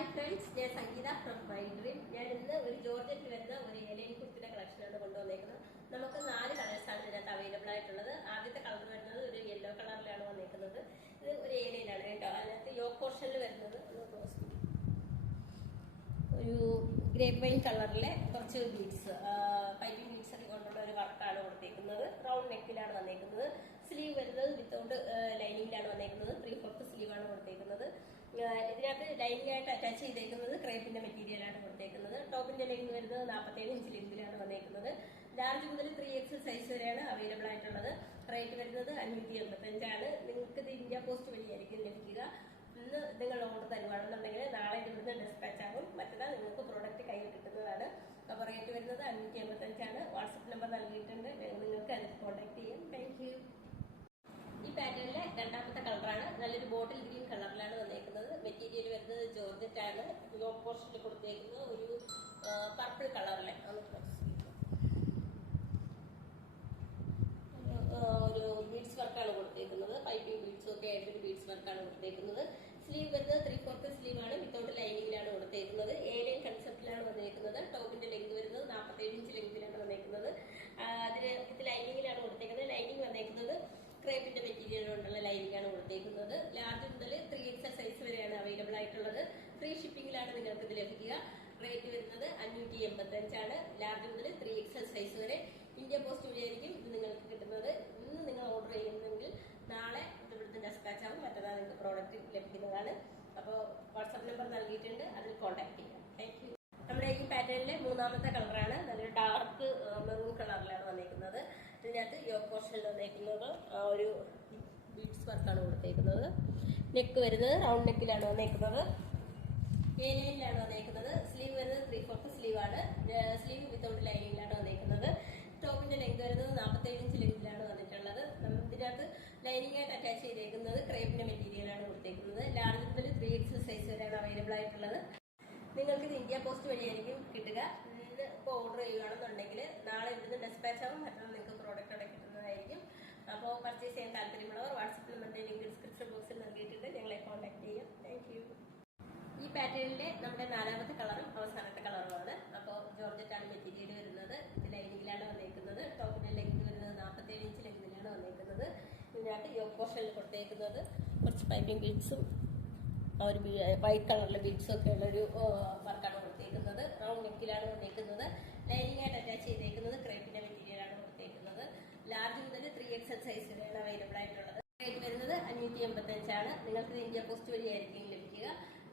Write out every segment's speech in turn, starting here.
Hi friends, ഞാൻ സംഗീത from my dream. ഞാൻ ഇന്ന് ഒരു ജോർജറ്റിൽ വരുന്ന ഒരു എലൈൻ കുർത്തിയുടെ കളക്ഷനാണ് കൊണ്ടുവന്നേക്കുന്നത്. നമുക്ക് 4 കളേഴ്സാണ് ഇതിനകത്ത് അവൈലബിൾ ആയിട്ടുള്ളത്. ആദ്യത്തെ കളർ വരുന്നത് ഒരു യെല്ലോ കളറിലാണ് വന്നേക്കുന്നത്. ഇത് ഒരു എലൈനാണ് കേട്ടോ. അതിനകത്ത് യോക്ക് പോർഷനിൽ വരുന്നത് ഒരു ഗ്രേപ്പ് വൈൻ കളറിലെ കുറച്ച് ബീഡ്സ്, പൈപ്പിംഗ് ബീഡ്സ് ഒക്കെ കൊണ്ടുള്ള ഒരു വർക്കാണ് കൊടുത്തേക്കുന്നത്. റൗണ്ട് നെക്കിലാണ് വന്നേക്കുന്നത്. സ്ലീവ് വരുന്നത് വിത്തൗട്ട് ലൈനിങ്ങിലാണ് വന്നേക്കുന്നത്. 3/4 സ്ലീവാണ് കൊടുത്തേക്കുന്നത്. ഇതിനകത്ത് ലൈനിങ് ആയിട്ട് അറ്റാച്ച് ചെയ്തേക്കുന്നത് ക്രേപ്പിന്റെ മെറ്റീരിയലാണ് കൊടുത്തേക്കുന്നത്. ടോപ്പിന്റെ ലെങ്ത് വരുന്നത് 47 ഇഞ്ച് ലെങ്തിലാണ് വന്നേക്കുന്നത്. ലാർജ് മുതൽ 3XL സൈസ് വരെയാണ് അവൈലബിൾ ആയിട്ടുള്ളത്. റേറ്റ് വരുന്നത് 585 ആണ്. നിങ്ങൾക്ക് ഇത് ഇന്ത്യ പോസ്റ്റ് വഴിയായിരിക്കും ലഭിക്കുക. ഇന്ന് നിങ്ങൾ ഓർഡർ തരുവാണെന്നുണ്ടെങ്കിൽ നാളെ ഇവിടുന്ന് ഡിസ്പാച്ച് ആകും. മറ്റന്നാൾ നിങ്ങൾക്ക് പ്രോഡക്റ്റ് കയ്യിൽ കിട്ടുന്നതാണ്. അപ്പോൾ റേറ്റ് വരുന്നത് 585 ആണ്. വാട്സപ്പ് നമ്പർ നൽകിയിട്ടുണ്ട്, നിങ്ങൾക്ക് അതിൽ കോൺടാക്ട് ചെയ്യാം. Thank you. ഈ പാറ്റേണിലെ രണ്ടാമത്തെ കളറാണ്. നല്ലൊരു ബോട്ടിൽ ഗ്രീൻ കളറിലാണ് വന്നേക്കുന്നത്. മെറ്റീരിയൽ വരുന്നത് ജോർജറ്റ് ആണ്. യോക്ക് പോർഷനിൽ കൊടുത്തേക്കുന്നത് ഒരു പർപ്പിൾ കളറിലെ ഒരു ബീഡ്സ് വർക്കാണ് കൊടുത്തേക്കുന്നത്. പൈപ്പിംഗ് ബീഡ്സും ഒക്കെ ആയിട്ടൊരു ബീഡ്സ് വർക്കാണ് കൊടുത്തേക്കുന്നത്. സ്ലീവ് വരുന്നത് 3/4 സ്ലീവാണ്. വിത്തൗട്ട് ലൈനിങ്ങിലാണ് കൊടുത്തേക്കുന്നത്. ഏലിയൻ കൺസെപ്റ്റിലാണ് വന്നേക്കുന്നത്. ടോപ്പിന്റെ ലെങ്ത് വരുന്നത് 47 ഇഞ്ച് ലെങ്തിലാണ് വന്നേക്കുന്നത്. അതിന് വിത്ത് ലൈനിങ്ങിലാണ് കൊടുത്തേക്കുന്നത്. ലൈനിങ് വന്നേക്കുന്നത് ക്രേപ്പിന്റെ മെറ്റീരിയൽ കൊണ്ടുള്ള ലൈനിങ് ആണ് കൊടുത്തേക്കുന്നത്. ലാർജ് മുതൽ 3XL സൈസ് വരെയാണ് അവൈലബിൾ ആയിട്ടുള്ളത്. ഫ്രീ ഷിപ്പിംഗിലാണ് നിങ്ങൾക്ക് ഇത് ലഭിക്കുക. റേറ്റ് വരുന്നത് 585 ആണ്. ലാർജ് മുതൽ 3XL സൈസ് വരെ ഇന്ത്യ പോസ്റ്റ് വഴിയായിരിക്കും ഇത് നിങ്ങൾക്ക് കിട്ടുന്നത്. ഇന്ന് നിങ്ങൾ ഓർഡർ ചെയ്യുന്നെങ്കിൽ നാളെ ഇവിടുത്തെ ഡെസ്പാച്ച് ആവും. മറ്റന്നാൾ നിങ്ങൾക്ക് പ്രോഡക്റ്റ് ലഭിക്കുന്നതാണ്. അപ്പോൾ വാട്സാപ്പ് നമ്പർ നൽകിയിട്ടുണ്ട്, അതിൽ കോൺടാക്ട് ചെയ്യാം. Thank you. നമ്മുടെ ഈ പാറ്റേണിലെ മൂന്നാമത്തെ കളറാണ്. നല്ലൊരു ഡാർക്ക് മെറൂൺ കളറിലാണ് വന്നേക്കുന്നത്. ഇതിനകത്ത് യോക്ക് പോർഷനിൽ വന്നേക്കുന്നത് ഒരു ബീഡ്സ് വർക്കാണ് കൊടുത്തേക്കുന്നത്. നെക്ക് വരുന്നത് റൗണ്ട് നെക്കിലാണ് വന്നേക്കുന്നത്. ഏലിയനിലാണ് വന്നേക്കുന്നത്. സ്ലീവ് വരുന്നത് 3/4 സ്ലീവാണ്. സ്ലീവ് വിത്തൗട്ട് ലൈനിങ്ങിലാണ് വന്നേക്കുന്നത്. ടോപ്പിന്റെ ലെങ്ത് വരുന്നത് 47 ഇഞ്ച് ലെങ്തിലാണ് വന്നിട്ടുള്ളത്. ഇതിനകത്ത് ലൈനിങ് ആയിട്ട് അറ്റാച്ച് ചെയ്തേക്കുന്നത് ക്രേപ്പിന്റെ മെറ്റീരിയലാണ് കൊടുത്തേക്കുന്നത്. ലാർജ് മുതൽ 3XL സൈസ് വരെയാണ് അവൈലബിൾ ആയിട്ടുള്ളത്. നിങ്ങൾക്ക് ഇത് ഇന്ത്യ പോസ്റ്റ് വഴിയായിരിക്കും കിട്ടുക. ഇന്ന് ഇപ്പോൾ ഓർഡർ ചെയ്യുകയാണെന്നുണ്ടെങ്കിൽ നാളെ ഇവിടുന്ന് ഡെസ്പാച്ച് ആവും. മറ്റന്നാൾ നിങ്ങൾക്ക് പ്രോഡക്റ്റ് അവിടെ കിട്ടുന്നതായിരിക്കും. അപ്പോൾ പർച്ചേസ് ചെയ്യാൻ താല്പര്യമുള്ളവർ വാട്സപ്പ് നമ്പറിന്റെ ലിങ്ക് ഡിസ്ക്രിപ്ഷൻ ബോക്സിൽ നൽകിയിട്ടുണ്ട്, ഞങ്ങളെ കോൺടാക്ട് ചെയ്യാം. Thank you. ഈ പാറ്റേണിലെ നമ്മുടെ നാലാമത്തെ കളറും അവസാനത്തെ കളറുമാണ്. അപ്പോൾ ജോർജറ്റാണ് മെറ്റീരിയൽ വരുന്നത്. ഇത് ലൈനിങ്ങിലാണ് വന്നേക്കുന്നത്. ടോപ്പിന്റെ ലെങ്ത് വരുന്നത് 47 ഇഞ്ച് ലെങ്തിലാണ് വന്നേക്കുന്നത്. ഇതിനകത്ത് യോക്ക് പോർഷനിൽ കൊടുത്തേക്കുന്നത് കുറച്ച് പൈപ്പിംഗ് ബീഡ്സും ഒരു വൈറ്റ് കളറിലെ ബീഡ്സും ഒക്കെ ഉള്ളൊരു വർക്കാണ് കൊടുത്തേക്കുന്നത്. റൗണ്ട് നെക്കിലാണ് വന്നേക്കുന്നത്. ലൈനിങ് ആയിട്ട് അറ്റാച്ച് ചെയ്തേക്കുന്നത് ക്രേപ്പിന്റെ മെറ്റീരിയലാണ് കൊടുത്തേക്കുന്നത്. ലാർജ് മുതൽ 3XL സൈസ് വരെയാണ് അവൈലബിൾ ആയിട്ടുള്ളത്. റേറ്റ് വരുന്നത് 585 ആണ്. നിങ്ങൾക്ക് ഇത് ഇന്ത്യ പോസ്റ്റ് വഴിയായിരിക്കും ലഭിക്കുക.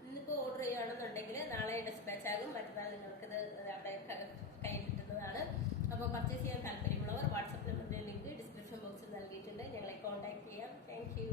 ഇന്നിപ്പോൾ ഓർഡർ ചെയ്യുകയാണെന്നുണ്ടെങ്കിൽ നാളെ ഡെസ്പാച്ച് ആകും. മറ്റന്നാൾ നിങ്ങൾക്കിത് അവിടെ കയ്യിൽ കിട്ടുന്നതാണ്. അപ്പോൾ പർച്ചേസ് ചെയ്യാൻ താല്പര്യമുള്ളവർ വാട്സപ്പ് നമ്പറിന്റെ ലിങ്ക് ഡിസ്ക്രിപ്ഷൻ ബോക്സിൽ നൽകിയിട്ടുണ്ട്, ഞങ്ങളെ കോൺടാക്ട് ചെയ്യാം. Thank you.